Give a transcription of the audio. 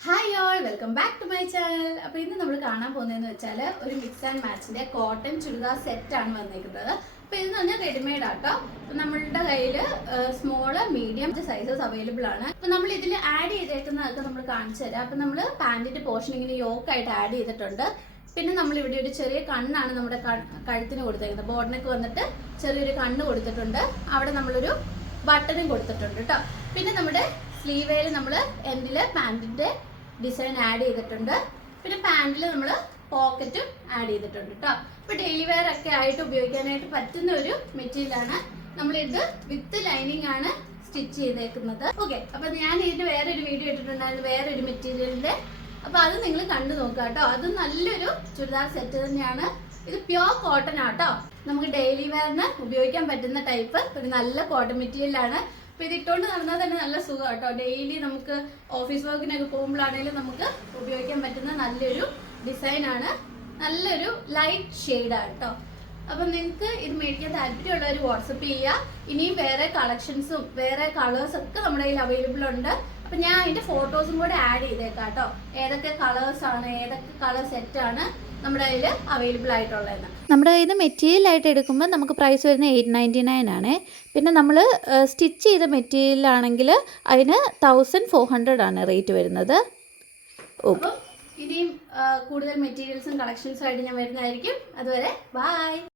Hi all, welcome back to my channel. അപ്പോൾ ഇന്ന് നമ്മൾ കാണാൻ പോകുന്നതെന്ന് വെച്ചാൽ ഒരു മിക്സ് ആൻഡ് മാച്ചിൻ്റെ കോട്ടൺ ചുരിദാർ സെറ്റാണ് വന്നിരിക്കുന്നത്. അപ്പോൾ ഇതെന്ന് പറഞ്ഞാൽ റെഡിമെയ്ഡ് ആട്ടോ. നമ്മളുടെ കയ്യിൽ സ്മോള് മീഡിയം സൈസസ് അവൈലബിൾ ആണ്. അപ്പോൾ നമ്മൾ ഇതിൽ ആഡ് ചെയ്തേക്കുന്നതൊക്കെ നമ്മൾ കാണിച്ചു തരാം. അപ്പോൾ നമ്മൾ പാൻറ്റിൻ്റെ പോർഷൻ ഇങ്ങനെ യോക്കായിട്ട് ആഡ് ചെയ്തിട്ടുണ്ട്. പിന്നെ നമ്മളിവിടെ ഒരു ചെറിയ കണ്ണാണ് നമ്മുടെ കഴുത്തിന് കൊടുത്തേക്കുന്നത്. ബോർഡിനൊക്കെ വന്നിട്ട് ചെറിയൊരു കണ്ണ് കൊടുത്തിട്ടുണ്ട്. അവിടെ നമ്മളൊരു ബട്ടണും കൊടുത്തിട്ടുണ്ട് കേട്ടോ. പിന്നെ നമ്മുടെ സ്ലീവേൽ നമ്മൾ എൻഡിൽ പാൻറ്റിൻ്റെ ഡിസൈൻ ആഡ് ചെയ്തിട്ടുണ്ട്. പിന്നെ പാൻറ്റിൽ നമ്മൾ പോക്കറ്റും ആഡ് ചെയ്തിട്ടുണ്ട് കേട്ടോ. ഇപ്പോൾ ഡെയിലി വെയർ ഒക്കെ ആയിട്ട് ഉപയോഗിക്കാനായിട്ട് പറ്റുന്ന ഒരു മെറ്റീരിയലാണ്. നമ്മളിത് വിത്ത് ലൈനിങ് ആണ് സ്റ്റിച്ച് ചെയ്തേക്കുന്നത്. ഓക്കെ, അപ്പോൾ ഞാൻ ഇതിന് വേറൊരു വീഡിയോ ഇട്ടിട്ടുണ്ടായിരുന്നു വേറൊരു മെറ്റീരിയലിൻ്റെ. അപ്പോൾ അത് നിങ്ങൾ കണ്ടു നോക്കുക കേട്ടോ. അത് നല്ലൊരു ചുരിദാർ സെറ്റ് തന്നെയാണ്. ഇത് പ്യോർ കോട്ടൺ ആട്ടോ. നമുക്ക് ഡെയിലി വെയറിന് ഉപയോഗിക്കാൻ പറ്റുന്ന ടൈപ്പ് ഒരു നല്ല കോട്ടൺ മെറ്റീരിയലാണ്. അപ്പോൾ ഇത് ഇട്ടുകൊണ്ട് നടന്നാൽ തന്നെ നല്ല സുഖം കേട്ടോ. ഡെയിലി നമുക്ക് ഓഫീസ് വർക്കിനൊക്കെ പോകുമ്പോഴാണെങ്കിലും നമുക്ക് ഉപയോഗിക്കാൻ പറ്റുന്ന നല്ലൊരു ഡിസൈനാണ്. നല്ലൊരു ലൈറ്റ് ഷെയ്ഡാണ് കേട്ടോ. അപ്പം നിങ്ങൾക്ക് ഇത് മേടിക്കാൻ താല്പര്യമുള്ളവർ വാട്സപ്പ് ചെയ്യുക. ഇനിയും വേറെ കളക്ഷൻസും വേറെ കളേഴ്സൊക്കെ നമ്മുടെ കയ്യിൽ അവൈലബിൾ ഉണ്ട്. അപ്പം ഞാൻ അതിൻ്റെ ഫോട്ടോസും കൂടെ ആഡ് ചെയ്തേക്കാം കേട്ടോ. ഏതൊക്കെ കളേഴ്സാണ്, ഏതൊക്കെ കളർ സെറ്റാണ് നമ്മുടെ കയ്യിൽ അവൈലബിൾ ആയിട്ടുള്ളതെന്ന്. നമ്മുടെ കയ്യിൽ നിന്ന് മെറ്റീരിയലായിട്ട് എടുക്കുമ്പോൾ നമുക്ക് പ്രൈസ് വരുന്നത് 899 ആണ്. പിന്നെ നമ്മൾ സ്റ്റിച്ച് ചെയ്ത മെറ്റീരിയലാണെങ്കിൽ അതിന് 1400 ആണ് റേറ്റ് വരുന്നത്. അപ്പം ഇനിയും കൂടുതൽ മെറ്റീരിയൽസും കളക്ഷൻസും ആയിട്ട് ഞാൻ വരുന്നതായിരിക്കും. അതുവരെ ബൈ.